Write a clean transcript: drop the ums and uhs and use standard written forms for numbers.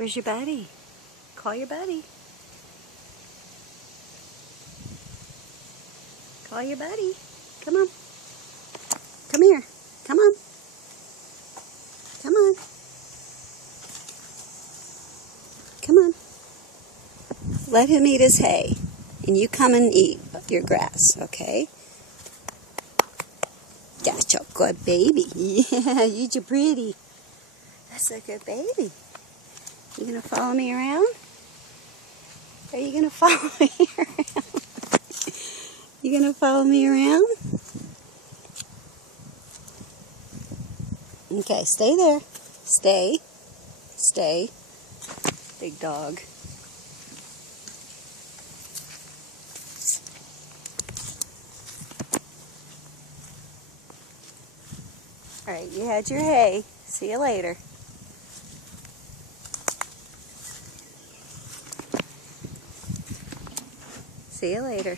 Where's your buddy? Call your buddy. Call your buddy. Come on. Come here. Come on. Come on. Come on. Let him eat his hay. And you come and eat your grass, okay? That's a good baby. Yeah, you're pretty. That's a good baby. You gonna follow me around? Are you gonna follow me around? You gonna follow me around? Okay, stay there. Stay. Stay. Big dog. Alright, you had your hay. See you later. See you later.